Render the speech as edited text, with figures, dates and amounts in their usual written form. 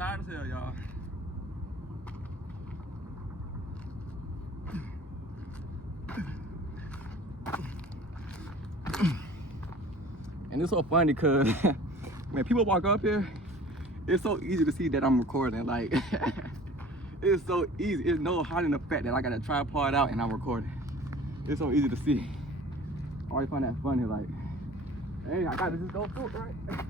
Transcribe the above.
tired as hell, y'all. And it's so funny because when people walk up here, it's so easy to see that I'm recording. Like, it's so easy. It's no hiding the fact that I got a tripod out and I'm recording. It's so easy to see. I always find that funny. Like, hey, I gotta just go through it, right?